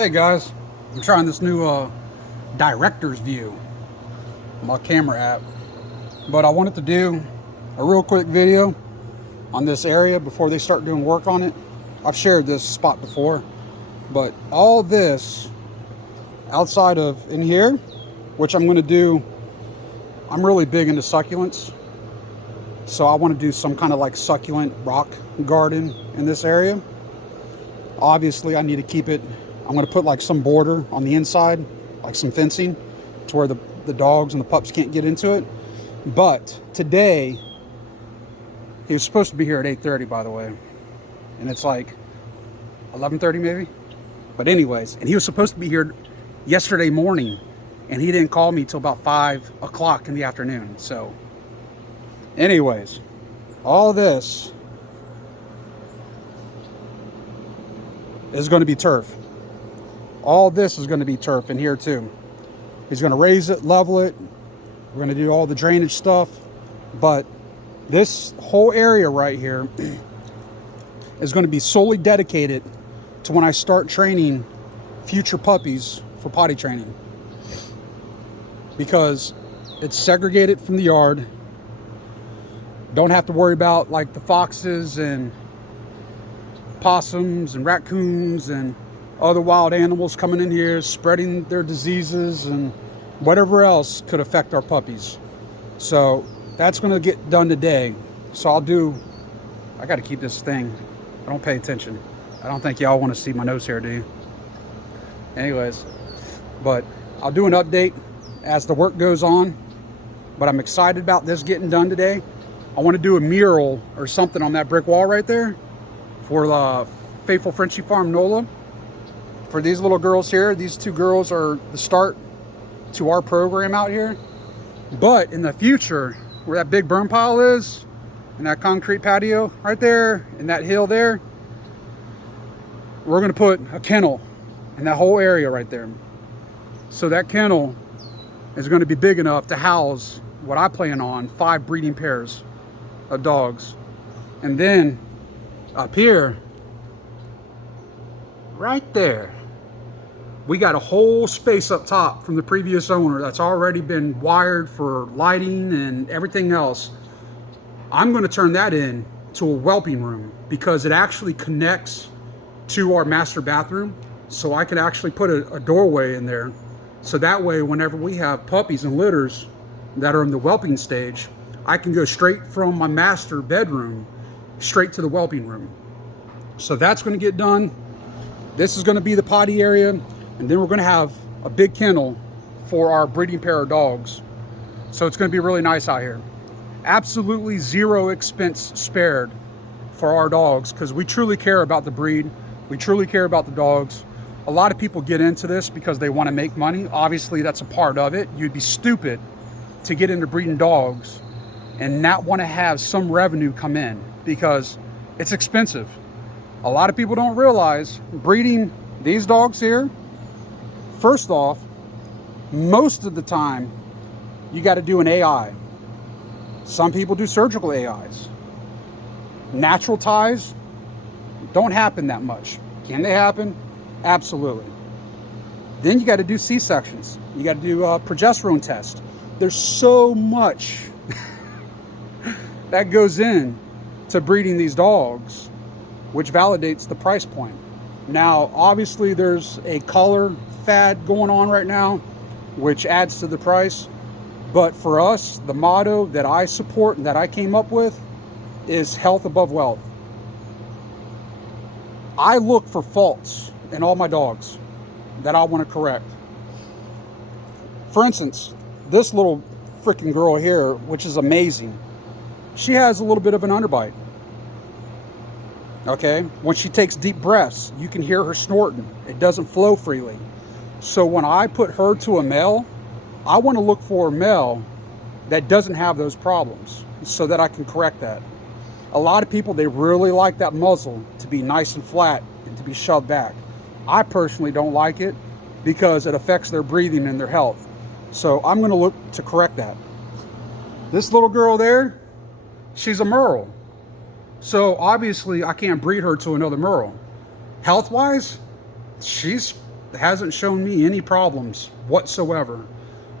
Hey guys, I'm trying this new director's view on my camera app, but I wanted to do a real quick video on this area before they start doing work on it. I've shared this spot before, but all this outside of in here, which I'm going to do, I'm really big into succulents, so I want to do some kind of like succulent rock garden in this area. Obviously I need to keep it, I'm going to put like some border on the inside, like some fencing to where the dogs and the pups can't get into it. But today, he was supposed to be here at 8:30, by the way, and it's like 11:30 maybe. But anyways, and he was supposed to be here yesterday morning, and he didn't call me till about 5 o'clock in the afternoon. So anyways, all this is going to be turf. All this is going to be turf in here too. He's going to raise it, level it. We're going to do all the drainage stuff. But this whole area right here is going to be solely dedicated to when I start training future puppies for potty training. Because it's segregated from the yard. Don't have to worry about like the foxes and possums and raccoons and other wild animals coming in here spreading their diseases and whatever else could affect our puppies. So that's going to get done today. So I got to keep this thing. I don't pay attention. I don't think y'all want to see my nose hair, do you? Anyways, but I'll do an update as the work goes on. But I'm excited about this getting done today. I want to do a mural or something on that brick wall right there for the Faithful Frenchie Farm Nola. For these little girls here, these two girls are the start to our program out here. But in the future, where that big burn pile is, and that concrete patio right there, and that hill there, we're going to put a kennel in that whole area right there. So that kennel is going to be big enough to house what I plan on 5 breeding pairs of dogs. And then up here, right there, we got a whole space up top from the previous owner that's already been wired for lighting and everything else. I'm going to turn that in to a whelping room because it actually connects to our master bathroom. So I can actually put a doorway in there. So that way, whenever we have puppies and litters that are in the whelping stage, I can go straight from my master bedroom straight to the whelping room. So that's going to get done. This is going to be the potty area. And then we're going to have a big kennel for our breeding pair of dogs. So it's going to be really nice out here. Absolutely zero expense spared for our dogs because we truly care about the breed. We truly care about the dogs. A lot of people get into this because they want to make money. Obviously, that's a part of it. You'd be stupid to get into breeding dogs and not want to have some revenue come in because it's expensive. A lot of people don't realize breeding these dogs here, first off, most of the time, you got to do an AI. Some people do surgical AIs. Natural ties don't happen that much. Can they happen? Absolutely. Then you got to do C-sections. You got to do a progesterone test. There's so much that goes in to breeding these dogs, which validates the price point. Now, obviously, there's a color fad going on right now, which adds to the price. But for us, the motto that I support and that I came up with is health above wealth. I look for faults in all my dogs that I want to correct. For instance, this little freaking girl here, which is amazing, she has a little bit of an underbite. Okay, when she takes deep breaths, you can hear her snorting. It doesn't flow freely. So when I put her to a male, I want to look for a male that doesn't have those problems so that I can correct that. A lot of people, they really like that muzzle to be nice and flat and to be shoved back. I personally don't like it because it affects their breathing and their health. So I'm going to look to correct that. This little girl there, she's a Merle. So obviously I can't breed her to another Merle. Health-wise, she's Hasn't shown me any problems whatsoever.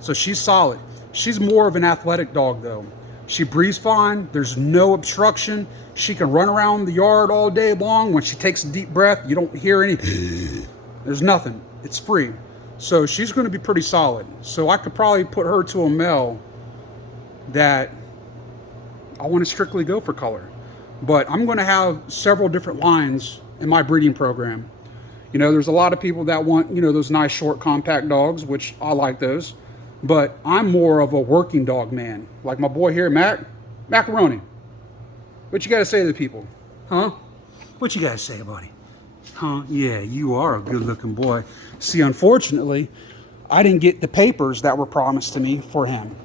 So she's solid. She's more of an athletic dog though. She breathes fine. There's no obstruction. She can run around the yard all day long. When she takes a deep breath, you don't hear any. There's nothing. It's free. So she's going to be pretty solid. So I could probably put her to a male that I want to strictly go for color. But I'm going to have several different lines in my breeding program. You know, there's a lot of people that want, you know, those nice short compact dogs, which I like those. But I'm more of a working dog man. Like my boy here, Macaroni. What you got to say to the people? Huh? What you got to say, buddy? Huh? Yeah, you are a good looking boy. See, unfortunately, I didn't get the papers that were promised to me for him.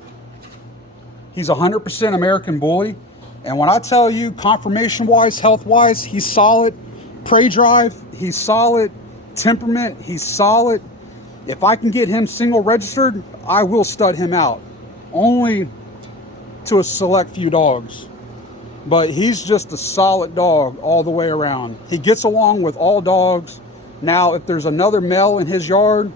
He's 100% American Bully. And when I tell you, conformation-wise, health-wise, he's solid. Prey drive, he's solid. Temperament, he's solid. If I can get him single registered, I will stud him out. Only to a select few dogs. But he's just a solid dog all the way around. He gets along with all dogs. Now, if there's another male in his yard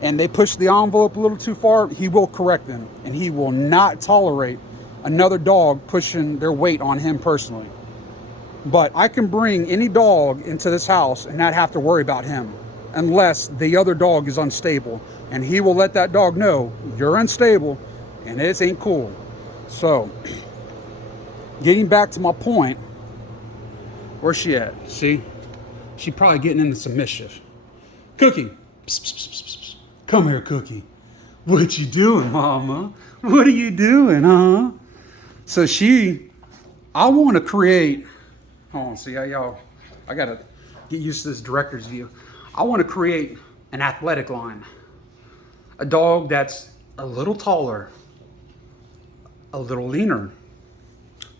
and they push the envelope a little too far, he will correct them. And he will not tolerate another dog pushing their weight on him personally. But I can bring any dog into this house and not have to worry about him unless the other dog is unstable. And he will let that dog know, you're unstable and this ain't cool. So, getting back to my point, where's she at? See? She's probably getting into some mischief. Cookie. Psst, psst, psst, psst. Come here, Cookie. What you doing, Mama? What are you doing, huh? So I want to create, hold on, see how y'all, I got to get used to this director's view. I want to create an athletic line. A dog that's a little taller, a little leaner,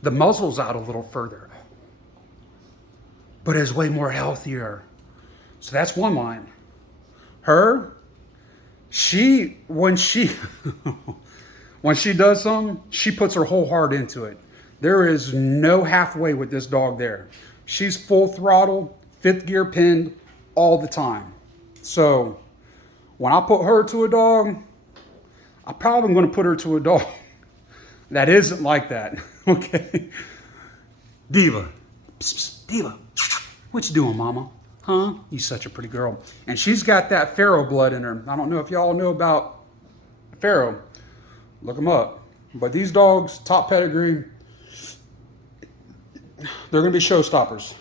the muzzle's out a little further, but is way more healthier. So that's one line. Her, when she does something, she puts her whole heart into it. There is no halfway with this dog there. She's full throttle, fifth gear pinned all the time. So when I put her to a dog, I'm probably going to put her to a dog that isn't like that. Okay. Diva. Psst, psst, Diva. What you doing, Mama? Huh? You such a pretty girl. And she's got that Pharaoh blood in her. I don't know if y'all know about Pharaoh. Look them up. But these dogs, top pedigree, they're going to be showstoppers.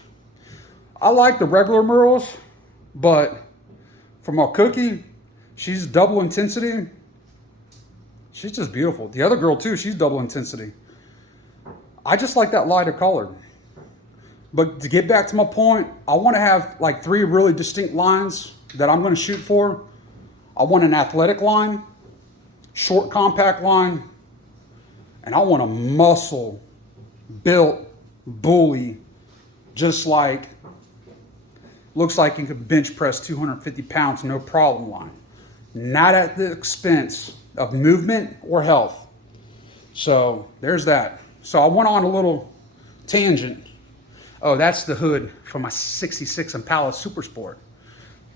I like the regular Merles, but for my Cookie, she's double intensity. She's just beautiful. The other girl too, she's double intensity. I just like that lighter color. But to get back to my point, I want to have like 3 really distinct lines that I'm going to shoot for. I want an athletic line, short compact line, and I want a muscle built bully, just like, looks like you could bench press 250 pounds, no problem line. Not at the expense of movement or health. So there's that. So I went on a little tangent. Oh, that's the hood for my 66 Impala Super Sport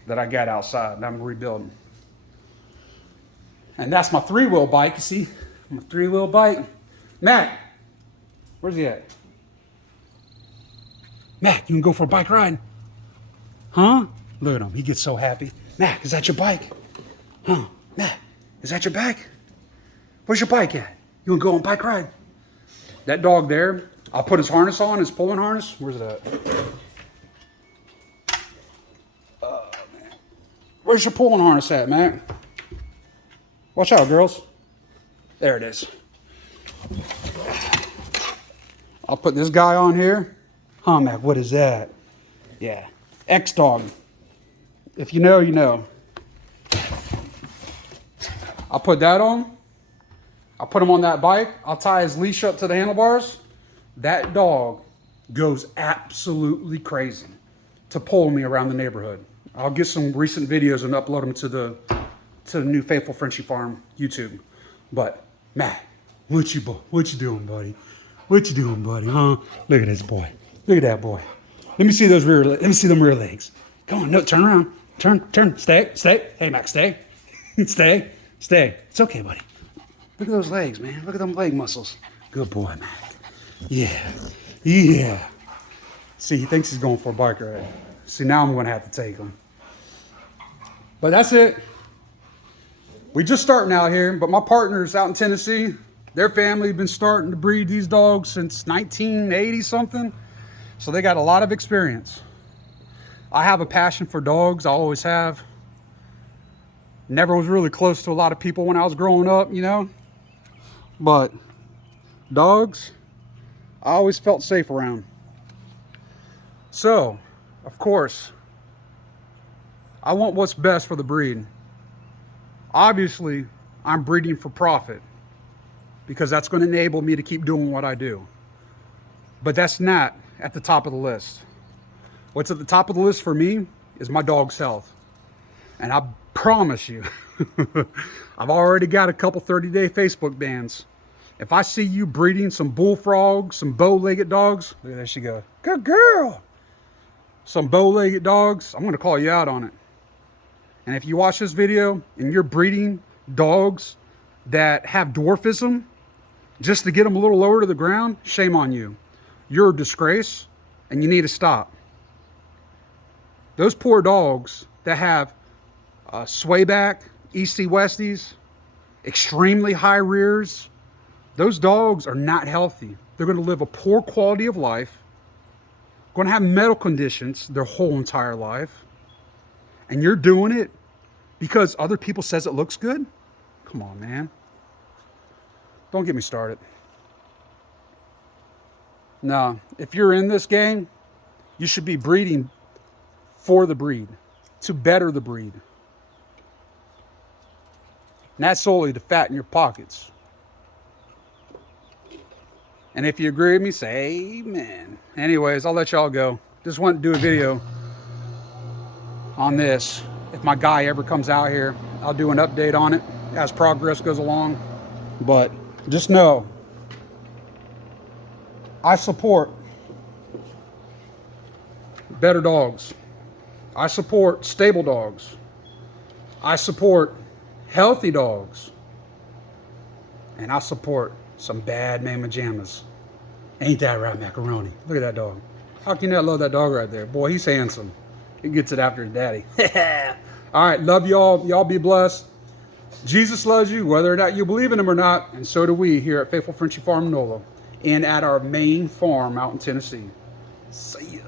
that I got outside and I'm rebuilding. And that's my 3-wheel bike, you see? My 3-wheel bike. Mac, where's he at? Mac, you can go for a bike ride? Huh? Look at him, he gets so happy. Mac, is that your bike? Huh? Mac, is that your bike? Where's your bike at? You wanna go on a bike ride? That dog there, I'll put his harness on, his pulling harness. Where's it at? Oh, man. Where's your pulling harness at, man? Watch out, girls. There it is. I'll put this guy on here. Huh, Mac, what is that? Yeah, X-Dog. If you know, you know. I'll put that on. I'll put him on that bike. I'll tie his leash up to the handlebars. That dog goes absolutely crazy to pull me around the neighborhood. I'll get some recent videos and upload them to the new Faithful Frenchie Farm YouTube. But Matt, what you doing, buddy? What you doing, buddy? Huh? Look at this boy. Look at that boy. Let me see those rear. Let me see them rear legs. Come on, no, turn around. Turn. Stay. Hey, Max, stay. Stay. It's okay, buddy. Look at those legs, man. Look at them leg muscles. Good boy, Max. Yeah. See, he thinks he's going for a bike ride. See, now I'm going to have to take him. But that's it. We just starting out here, but my partners out in Tennessee, their family been starting to breed these dogs since 1980 something. So they got a lot of experience. I have a passion for dogs. I always have. Never was really close to a lot of people when I was growing up, you know. But dogs, I always felt safe around. So, of course, I want what's best for the breed. Obviously, I'm breeding for profit because that's going to enable me to keep doing what I do. But that's not at the top of the list. What's at the top of the list for me is my dog's health. And I promise you, I've already got a couple 30-day Facebook bans. If I see you breeding some bullfrogs, some bow-legged dogs, look, there she goes. Good girl. Some bow-legged dogs, I'm going to call you out on it. And if you watch this video and you're breeding dogs that have dwarfism just to get them a little lower to the ground, shame on you. You're a disgrace and you need to stop. Those poor dogs that have swayback, Eastie-Westies, extremely high rears, those dogs are not healthy. They're going to live a poor quality of life, going to have medical conditions their whole entire life. And you're doing it because other people says it looks good? Come on, man. Don't get me started. No, if you're in this game, you should be breeding for the breed, to better the breed. Not solely to fatten your pockets. And if you agree with me, say amen. Anyways, I'll let y'all go. Just wanted to do a video on this. If my guy ever comes out here, I'll do an update on it as progress goes along. But just know, I support better dogs. I support stable dogs. I support healthy dogs. And I support some bad mamma jammas. Ain't that right, macaroni? Look at that dog. How can you not love that dog right there? Boy, he's handsome. He gets it after his daddy. All right, love y'all. Y'all be blessed. Jesus loves you, whether or not you believe in him or not, and so do we here at Faithful Frenchie Farm Nola and at our main farm out in Tennessee. See ya.